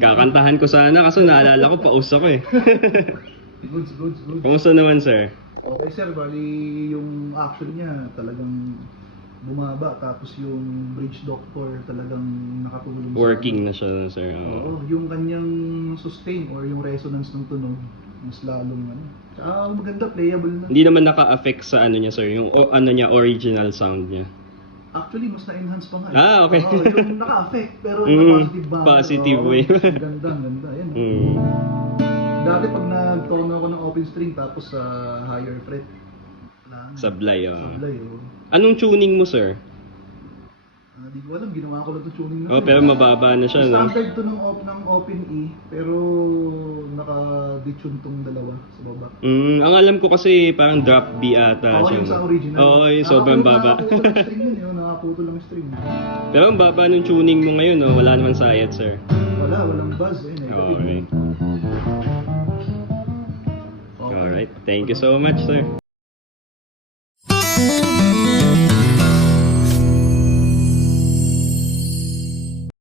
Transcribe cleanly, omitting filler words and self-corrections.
Kakantahan ko sana kaso naalala ko paus ako eh. Goods. Kumusta naman sir? Okay sir, bali yung action niya talagang bumaba, tapos yung bridge doctor talagang nakatulong Working na siya sir. Oo, yung kanyang sustain or yung resonance ng tunog mas lalong maganda, playable na. Hindi naman naka-affect sa ano niya sir, yung ano niya original sound niya. Actually, mas na-enhance pa nga. Ah, okay. Oo, yung naka-affect, pero in a positive manner. Positive Oo, way. Ganda. Yan. Dati pag nag-tono ako ng open string tapos sa higher fret, wala na. Sablay, Sablay, oh. Anong tuning mo sir? Di ko alam, ginawa ko lang ito tuning na. Oh, pero mababa na siya, no? Standard to ng open E, pero naka-detune tong dalawa sa baba. Ang alam ko kasi parang drop B ata Oo, siya. yung sa original. Oo, yung sobrang baba. Nakaputo lang string yun, yun. Nakaputo lang string. Pero ang baba nung tuning mo ngayon, no? Wala naman sayad, sir. Walang buzz. Okay. Alright. Thank you so much, sir.